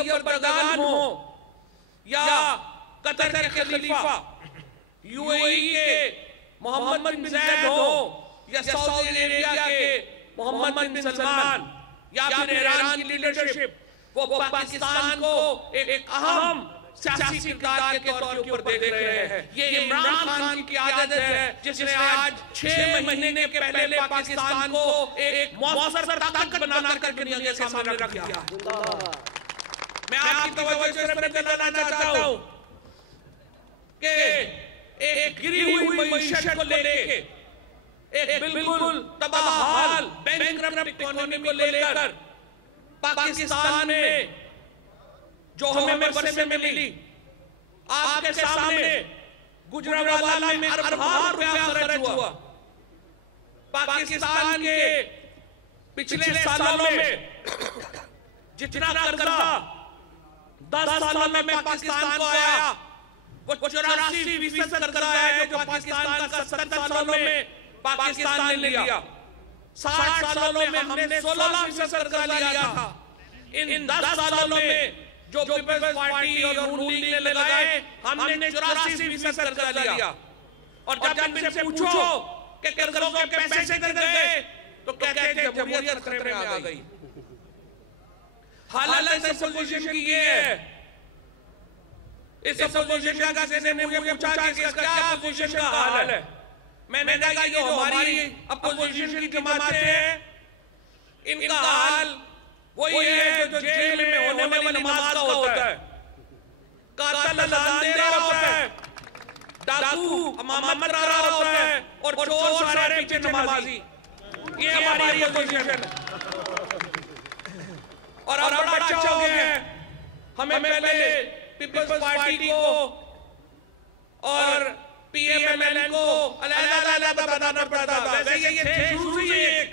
तैयब बरदगान हो या कतर के खलीफा, यूएई के मोहम्मद बिन ज़ैद हो या सऊदी अरेबिया के मोहम्मद बिन सलमान या फिर ईरान की लीडरशिप, वो पाकिस्तान को एक अहम सियासी किरदार के तौर के ऊपर देख रहे हैं। ये इमरान खान की आदत है जिसने आज 6 महीने के पहले पाकिस्तान को एक मौसर ताकत बना कर दुनिया के सामने रख दिया। मैं आपकी तवज्जो इस तरफ दिलाना चाहता हूं कि एक गिरी हुई मईशत को लेके, एक बिल्कुल तबाहाल बैंकरप्ट इकोनॉमी को लेकर पाकिस्तान में जो हमें वर्षे में मिली, आपके सामने गुजरांवाला में अरबां रुपया खर्च हुआ। पाकिस्तान के पिछले सालों में जितना कर्जा 10 सालों में पाकिस्तान को आया, वो 84% कर्जा है जो पाकिस्तान का 70 सालों में पाकिस्तान ने लिया। 60 सालों में हमने 16% कर्जा लिया था। इन 10 सालों में जो पीपल्स पार्टी और नून लीग ने लगाए, हमने 84% कर्जा लिया। और जब इनसे पूछो कि कर्जों के पैसे किधर गए, तो कहते हैं जमहूरियत खतरे में आ गई। हालात इस अपोजिशन की ये है। इस अपोजिशन का किसी ने मुझे पूछा कि इसका क्या अपोजिशन का हाल है। मैंने कहा ये जो हमारी अपोजिशन की जमातें हैं, इनका हाल वही है जो जेल में होने वाली नमाज का होता है। कातिल अज़ान दे रहा होता है, डाकू इमामत करा रहा होता है और चोर सारे पीछे नमाजी। ये हमारी अपोजिशन है। और अब बड़ा अच्छा हो गया है, हमें पहले पीपल्स पार्टी को और पीएमएल को अलग-अलग बताना पड़ता था। वैसे ये एक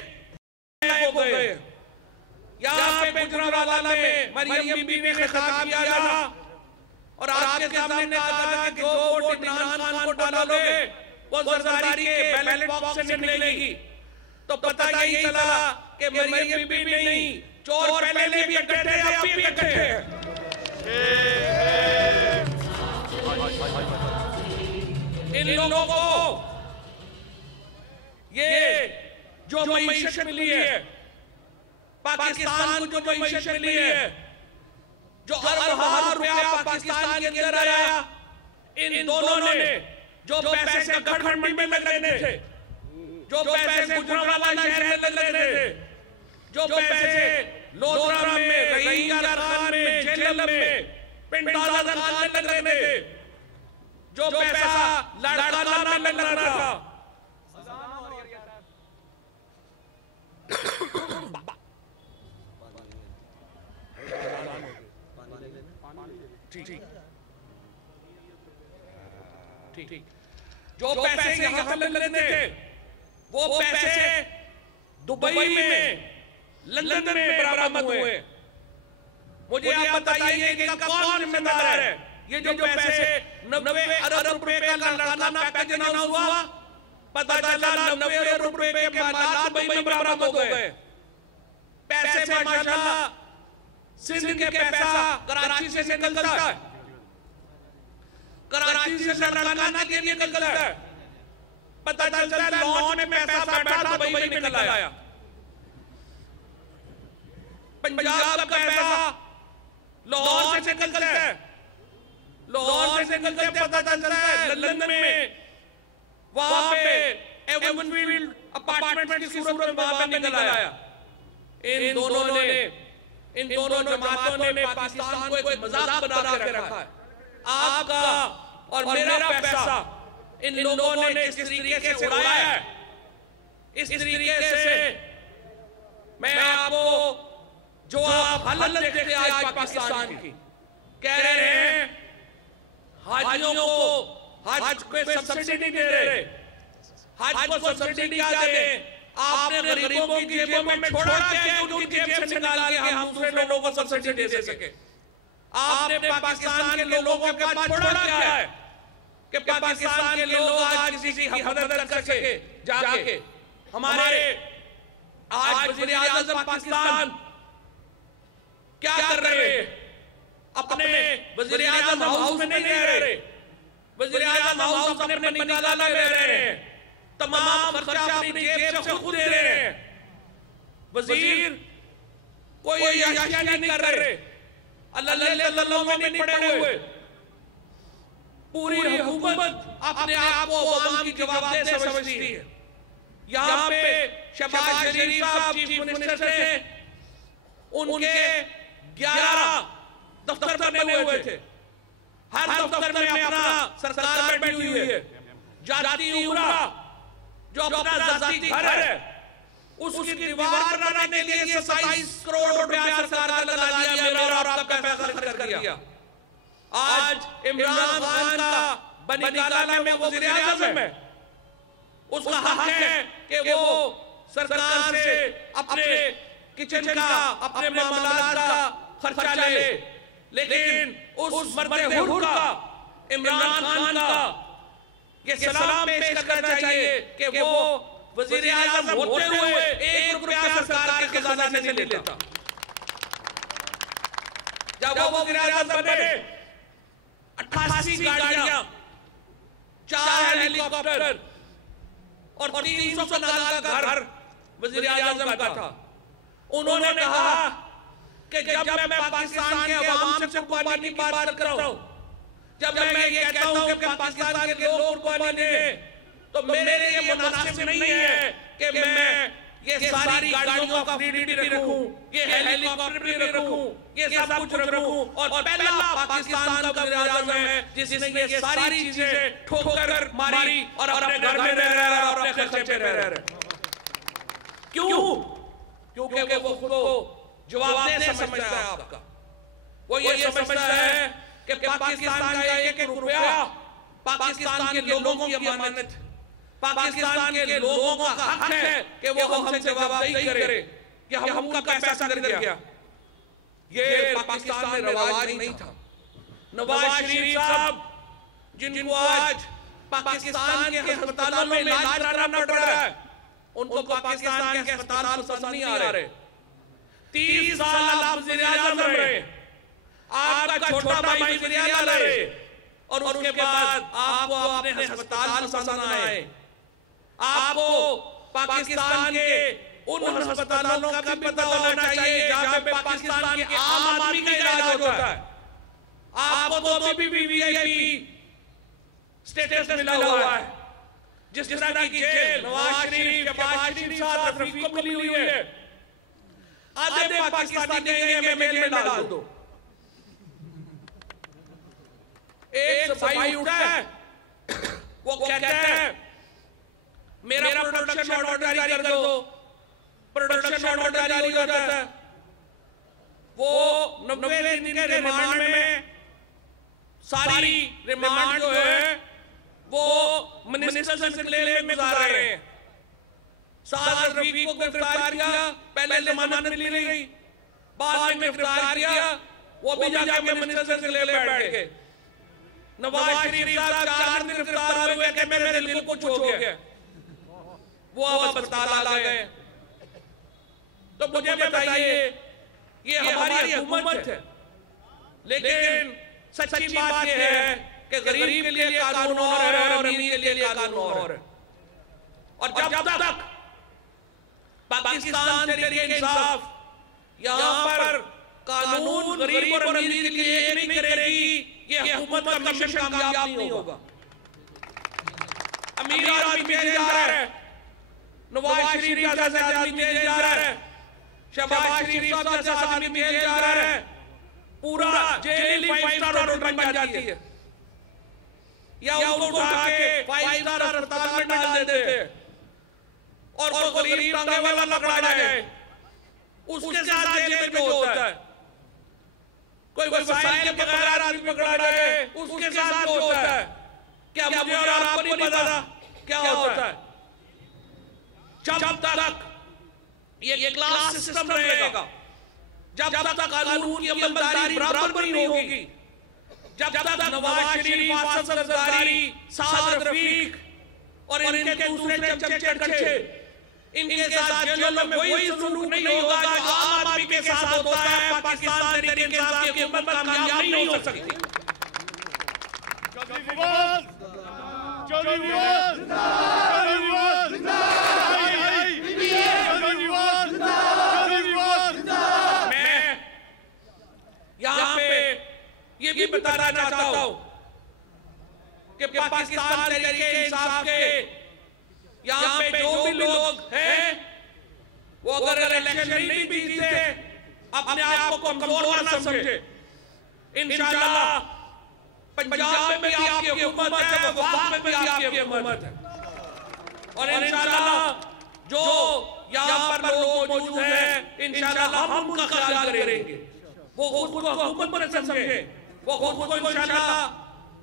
हो गए। यहाँ पे गुजरांवाला में मरियम बीबी ने खिताब किया था और आपके सामने कहा था कि जो वोट इमरान खान को डालोगे वो जरदारी के बैलेट बॉक्स से निकलेगी। तो पता यही चला कि मरियम बीबी नहीं, चोर पहले भी इकट्ठे हैं, अब भी इकट्ठे हैं। इन लोगों को ये जो मईशत मिली है, पाकिस्तान को जो मईशत मिली है, जो अरब रुपया पाकिस्तान के अंदर आया, इन दोनों ने जो पैसे गठबंधन में लग रहे थे, जो पैसे गुजरांवाला शहर में लग रहे थे, जो पैसे लोधरा में, रहीम खान में, जेलम में, पिंडाला खान में लग रहे थे, जो पैसा लड़काना में लग रहा था, ठीक, जो पैसे यहाँ लग रहे थे, वो पैसे दुबई में, लंदन में बरामद हुए। मुझे आप बताइए कि इनका कौन जिम्मेदार है? ये जो पैसे 90 अरब रुपए का लड़काना पैकेज अनाउंस हुआ, पता चला 90 अरब रुपए के माल दुबई में बरामद हो गए। पैसे माशाल्लाह सिंध के पैसा कराची से निकलता है, कराची से लड़काना के लिए निकलता है, पता चलता है लॉन्च में पैसा बैठा दुबई में निकल आया। पंजाब का पैसा लाहौर से निकलता है, लाहौर से निकलते पता चलता है लंदन में, वहां पे एवनफील्ड अपार्टमेंट की सूरत में वहां पे निकल आया। इन दोनों जमातों ने पाकिस्तान को एक मजाक बना के रखा है। आपका और मेरा पैसा इन लोगों ने इस तरीके से उड़ाया है, इस तरीके से मैं आपको जो आप हालत देखते हैं आज पाकिस्तान की, कह रहे हैं हाजियों को हज पे सब्सिडी दे रहे, हज को सब्सिडी क्या दें? आपने गरीबों की जेबों में छोड़ा क्या है कि उनकी जेब से निकाल के हम दूसरे लोगों को सब्सिडी दे सके? आपने पाकिस्तान के लोगों के पास छोड़ा क्या है कि पाकिस्तान के लोग आज किसी की मदद कर सके जाके? हमारे आज वज़ीर-ए-आज़म पाकिस्तान क्या कर रहे हैं? वज़ीर आज़म हाउस में नहीं रह रहे, वज़ीर आज़म हाउस अपने निकाला ले रहे हैं, तमाम खर्चा अपनी जेब से खुद दे रहे हैं। वज़ीर कोई याशिया नहीं कर रहे, अल्लाह में नहीं पड़े हुए। पूरी हुकूमत अपने आप को अवाम की जवाबदेह समझती है। यहाँ पे शहबाज शरीफ साहब चीफ मिनिस्टर थे, उनके 11 दफ्तर बने हुए थे। हर दफ्तर में अपना सरकार बैठी हुई है। जाती उमरा जो अपना जाती घर है, उसकी दीवार बनाने के लिए 27 करोड़ रुपया सरकार का लगा दिया, मेरा और आपका पैसा खर्च कर दिया। आज इमरान खान का बनिकाला में वज़ीर आज़म है, उसका हक है कि वो सरकार से अपने किचन का, अपने मामलात का खर्चा ले, लेकिन उस मर्दे हुर का, इमरान खान का ये सलाम पेश करना चाहिए कि वो वज़ीर आज़म होते हुए 1 रुपया सरकार के खजाने से नहीं लेता। जब वो वज़ीर आज़म बने, 88 गाड़ियां, 4 हेलीकॉप्टर और 300 कनाल का घर वज़ीर आज़म का था। उन्होंने कहा कि जब मैं पाकिस्तान के अवाम से कुर्बानी की बात करता हूं, जब मैं ये कहता हूं कि पाकिस्तान के लोग कुर्बानी दें, तो मेरे लिए मुनासिब नहीं है कि मैं ये सारी गाड़ियों का फ्री रखूं, ये हेलीकॉप्टर भी रखूं, ये सब कुछ रखूं, और पहला पाकिस्तान का वज़ीर आज़म है जिसने ये सारी चीजें ठोकर मारी और अपने घर में रह रहा है और अपने खर्चे पे रह रहा है। क्यों? क्योंकि वो खुद को जवाबदेह समझता है आपका। वो ये समझता है कि पाकिस्तान का एक रुपया पाकिस्तान के लोगों की अमानत, पाकिस्तान के लोगों का हक है कि वो हमसे जवाबदेही करे कि हमका पैसा किधर गया। ये पाकिस्तान में रवाज नहीं था। नवाज शरीफ साहब, जिनको आज पाकिस्तान के अस्पतालों में इलाज कराना पड़ रहा है, उनको पाकिस्तान के अस्पताल पसंद नहीं आ रहे। 30 साल आप वज़ीर आज़म रहे, आपका छोटा भाई वज़ीर आज़म रहे, और उसके बाद आपको अपने अस्पताल पसंद ना आए। आपको पाकिस्तान के उन अस्पतालों का भी पता होना चाहिए जहां पे पाकिस्तान के आम आदमी का इलाज होता है। आपको तो भी वीवीआईपी स्टेटस मिला हुआ है, जिस तरह की जेल नवाज शरीफ, शहबाज शरीफ साहब, रफीक को मिली हुई है। आधे पाकिस्तानी कहेंगे मेल में डाल दो। एक सिपाही उठा है, वो कहता है मेरा प्रोडक्शन ऑर्डर जारी कर दो, प्रोडक्शन ऑर्डर जारी हो जाता है। वो 90 दिन के रिमांड में सारी रिमांड जो है वो मिनिस्टर से ले गुजार रहे हैं। साथ रफीक को गिरफ्तार किया, पहले जमानत मिली नहीं, बाद में गिरफ्तार किया, वो भी जाके मिनिस्टर से ले बैठ गए। नवाज शरीफ साहब 4 दिन गिरफ्तार हुए कि मेरे दिल को कुछ हो गया, वो अब अस्पताल आ गए। तो मुझे बताइए, ये हमारी हुकूमत है, लेकिन सच्ची बात यह है कि गरीब के लिए कानून और है और अमीर के लिए कानून और है। और जब तक पाकिस्तान तहरीक इंसाफ यहाँ पर कानून गरीब और अमीर के लिए एक नहीं करेगी, ये हुकूमत का मिशन कामयाब नहीं होगा। अमीर आदमी जेल जा रहा है, नवाज शरीफ जैसा आदमी जेल जा रहा है, शहबाज शरीफ जैसा आदमी जेल जा रहा है, पूरा जेल ही 5 स्टार होटल बन जाती है, या उनको उठा के 5 स्टार अस्पताल में डाल देते हैं और वो गरीब टांगे वाला पकड़ा जाए, उसके साथ जेल में जो होता है, कोई वसाइल के बगैर आदमी पकड़ा जाए, उसके साथ जो होता है, क्या मुझे और आपको नहीं पता क्या होता है। जब तक ये क्लास सिस्टम रहेगा, जब तक कानून की अमलदारी बराबर नहीं होगी, जब तक नवाज शरीफ, आसिफ जरदारी, साद रफीक और इनके दूसरे चमचे इनके साथ जेलों में वही सलूक नहीं होगा जो आम आदमी के साथ होता है। पाकिस्तान तहरीक इंसाफ की हुकूमत कामयाब नहीं हो सकती। मैं यहाँ पे ये भी बताना चाहता हूँ कि पाकिस्तान तहरीक इंसाफ के यहाँ पे जो भी लोग हैं वो अगर इलेक्शन नहीं भी जीते अपने आप को कमजोर ना समझे। इंशाल्लाह पंजाब में भी आपकी हुकूमत है, वफाक में भी आपकी हुकूमत है और इंशाल्लाह जो यहाँ पर लोग मौजूद हैं इंशाल्लाह हम उनका ख्याल करेंगे। वो खुद को हुकूमत में समझे, वो खुद को इंशाल्लाह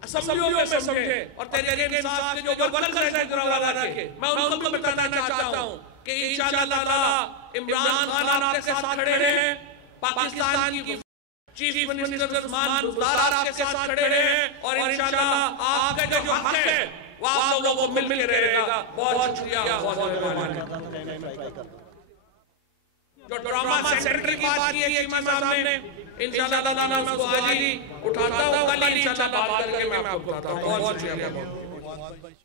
असेंबलियों में समझे और तहरीक इंसाफ के जो वर्कर्स हैं वाला रखे। मैं उनको बताना चाहता हूँ कि इंशाल्लाह ताला इमरान खान आपके साथ खड़े हैं, पाकिस्तान की चीफ मिनिस्टर उस्मान बुज़दार आपके साथ खड़े हैं और इंशाल्लाह आपका जो हक है वो आप लोगों को मिल के रहेगा। बहुत शुक्रिया, बहुत मेहरबानी। जो ड्रामा सेंटर की बात की है इमाम साहब ने, इंशाल्लाह ताला मैं उसको आज ही उठाता हूँ, कल इंशाल्लाह बात करके मैं आपको बताता हूँ। बहुत शुक्रिया।